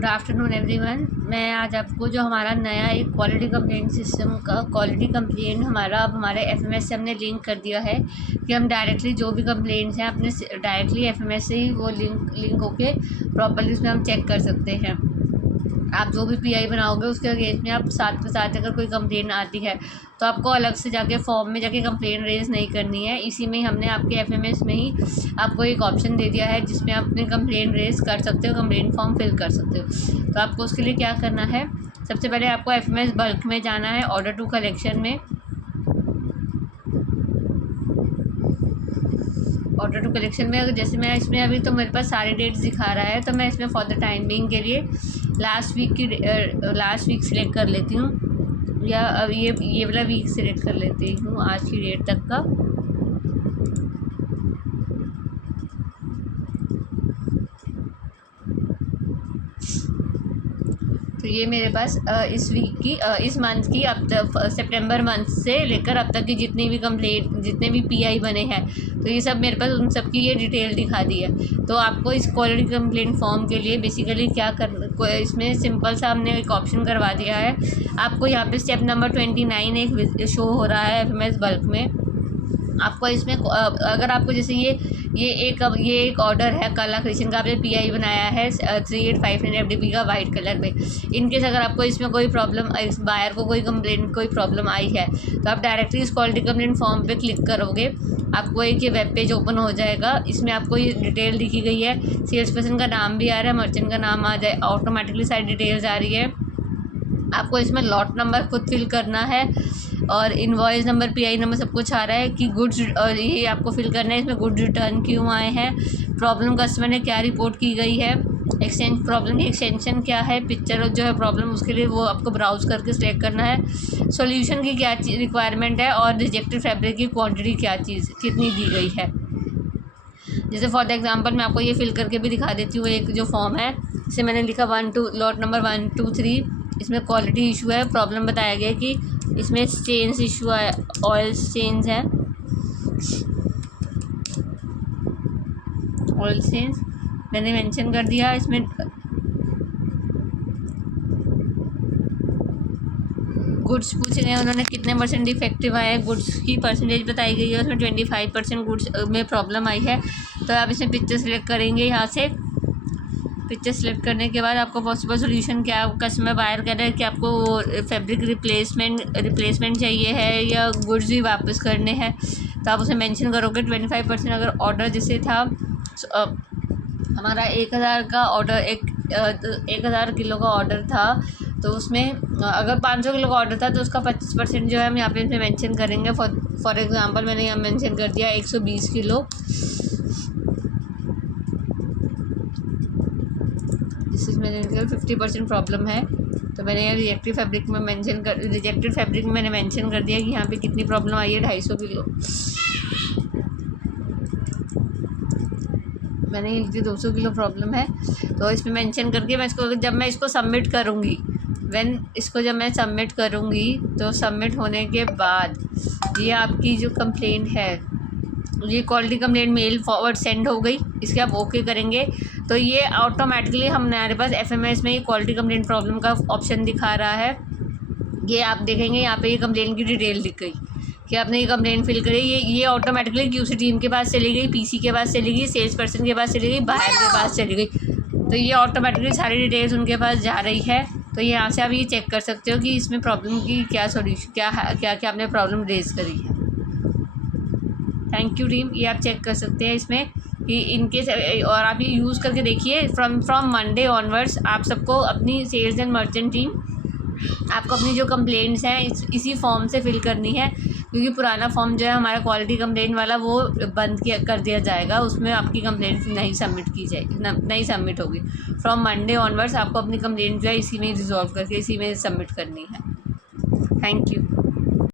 Good afternoon everyone. मैं आज आपको जो हमारा नया एक क्वालिटी कंप्लेंट सिस्टम का क्वालिटी कंप्लेंट अब हमारे एफएमएस से हमने लिंक कर दिया है कि हम डायरेक्टली जो भी कंप्लेंट्स हैं अपने डायरेक्टली एफएमएस से ही वो लिंक होके प्रॉपर्ली उसमें हम चेक कर सकते हैं। आप जो भी पीआई बनाओगे उसके अगेंस्ट में आप साथ के साथ अगर कोई कंप्लेंट आती है तो आपको अलग से जाके फॉर्म में जाके कंप्लेंट रेज नहीं करनी है। इसी में हमने आपके एफएमएस में ही आपको एक ऑप्शन दे दिया है जिसमें आप अपनी कंप्लेंट रेज कर सकते हो, कंप्लेंट फॉर्म फिल कर सकते हो। तो आपको उसके लिए क्या करना है, सबसे पहले आपको एफएमएस बल्क में जाना है, ऑर्डर टू कलेक्शन में। ऑर्डर टू कलेक्शन में अगर जैसे मैं इसमें अभी तो मेरे पास सारी डेट्स दिखा रहा है तो मैं इसमें फॉर द टाइम बिंग के लिए लास्ट वीक सिलेक्ट कर लेती हूँ, या अब ये वाला वीक सिलेक्ट कर लेती हूँ आज की डेट तक का। तो ये मेरे पास इस वीक की इस मंथ की अब तक सितंबर मंथ से लेकर अब तक की जितने भी पीआई बने हैं तो ये सब मेरे पास उन सब की ये डिटेल दिखा दी है। तो आपको इस क्वालिटी कंप्लेंट फॉर्म के लिए बेसिकली क्या कर इसमें सिंपल सा हमने एक ऑप्शन करवा दिया है। आपको यहाँ पे स्टेप नंबर 29 एक शो हो रहा है एफएमएस बल्क में। आपको इसमें अगर आपको जैसे ये एक ऑर्डर है काला क्रिश्चियन का, आपने पीआई बनाया है 3859 एफडीपी का वाइट कलर में। इनकेस अगर आपको इसमें कोई प्रॉब्लम, इस बायर को कोई प्रॉब्लम आई है तो आप डायरेक्टली इस क्वालिटी कंप्लेंट फॉर्म पे क्लिक करोगे, आपको एक ये वेब पेज ओपन हो जाएगा। इसमें आपको ये डिटेल लिखी गई है, सेल्स पर्सन का नाम भी आ रहा है, मर्चेंट का नाम आ जाए, ऑटोमेटिकली सारी डिटेल्स आ रही है। आपको इसमें लॉट नंबर खुद फिल करना है और इनवॉइस नंबर, पीआई नंबर सब कुछ आ रहा है कि गुड्स, और ये आपको फिल करना है इसमें गुड्स रिटर्न क्यों आए हैं, प्रॉब्लम कस्टमर ने क्या रिपोर्ट की गई है, प्रॉब्लम की एक्सटेंशन क्या है, पिक्चर जो है प्रॉब्लम उसके लिए वो आपको ब्राउज करके सिलेक्ट करना है, सॉल्यूशन की क्या रिक्वायरमेंट है और रिजेक्टेड फैब्रिक की क्वांटिटी कितनी दी गई है। जैसे फॉर द एग्जांपल मैं आपको ये फिल करके भी दिखा देती हूँ। एक जो फॉर्म है इसे मैंने लिखा लॉट नंबर 1 2 3, इसमें क्वालिटी इशू है, प्रॉब्लम बताया गया कि इसमें स्टेन्स इशू है, ऑयल स्टेन्स है, ऑयल स्टेन्स मैंने मेंशन कर दिया। इसमें गुड्स पूछे गए, उन्होंने कितने % डिफेक्टिव आए, गुड्स की परसेंटेज बताई गई है, उसमें 25% गुड्स में प्रॉब्लम आई है। तो आप इसमें पिक्चर सेलेक्ट करेंगे, यहाँ से पिक्चर सेलेक्ट करने के बाद आपको पॉसिबल सोल्यूशन क्या, कस्टमर बायर कर रहे हैं कि आपको फैब्रिक रिप्लेसमेंट चाहिए है या गुड्स भी वापस करने हैं, तो आप उसे मेंशन करोगे। 25% अगर ऑर्डर जैसे था हमारा 1000 का ऑर्डर, 1000 किलो का ऑर्डर था, तो उसमें अगर 500 किलो का ऑर्डर था तो उसका 25% जो है हम यहाँ पे इसमें मेंशन करेंगे। फॉर एग्जांपल मैंने यहाँ मेंशन कर दिया 120 किलो। इसमें 50% प्रॉब्लम है तो मैंने यहाँ रिजेक्टेड फैब्रिक में मैंने मेंशन कर दिया कि यहाँ पे कितनी प्रॉब्लम आई है, 250 किलो। मैंने ये 200 किलो प्रॉब्लम है तो इसमें मेंशन करके जब मैं इसको सबमिट करूँगी तो सबमिट होने के बाद ये आपकी जो कंप्लेंट है, ये quality complaint mail forward send हो गई। इसके आप ओके करेंगे तो ये ऑटोमेटिकली हमारे पास एफएमएस में ये क्वालिटी कंप्लेंट प्रॉब्लम का ऑप्शन दिखा रहा है। ये आप देखेंगे यहाँ पे ये कंप्लेंट की डिटेल दिख गई कि आपने ये कंप्लेंट फिल करी। ये ऑटोमेटिकली क्यूसी टीम के पास चली गई, पीसी के पास चली गई, सेल्स पर्सन के पास चली गई, बायर के पास चली गई। तो ये ऑटोमेटिकली सारी डिटेल्स उनके पास जा रही है। तो यहाँ से आप ये चेक कर सकते हो कि इसमें प्रॉब्लम की क्या सोल्यूशन, क्या आपने प्रॉब्लम रेज करी है। थैंक यू टीम, ये आप चेक कर सकते हैं इसमें कि इनकेस, और आप ये यूज़ करके देखिए। फ्रॉम मंडे ऑनवर्ड्स आप सबको अपनी सेल्स एंड मर्चेंट टीम आपको अपनी जो कंप्लेंट्स हैं इसी फॉर्म से फिल करनी है, क्योंकि पुराना फॉर्म जो है हमारा क्वालिटी कंप्लेंट वाला वो बंद कर दिया जाएगा, उसमें आपकी कंप्लेंट नहीं सबमिट होगी। फ्रॉम मंडे ऑनवर्ड्स आपको अपनी कंप्लेंट जो है इसी में रिजॉल्व करके इसी में सबमिट करनी है। Thank you.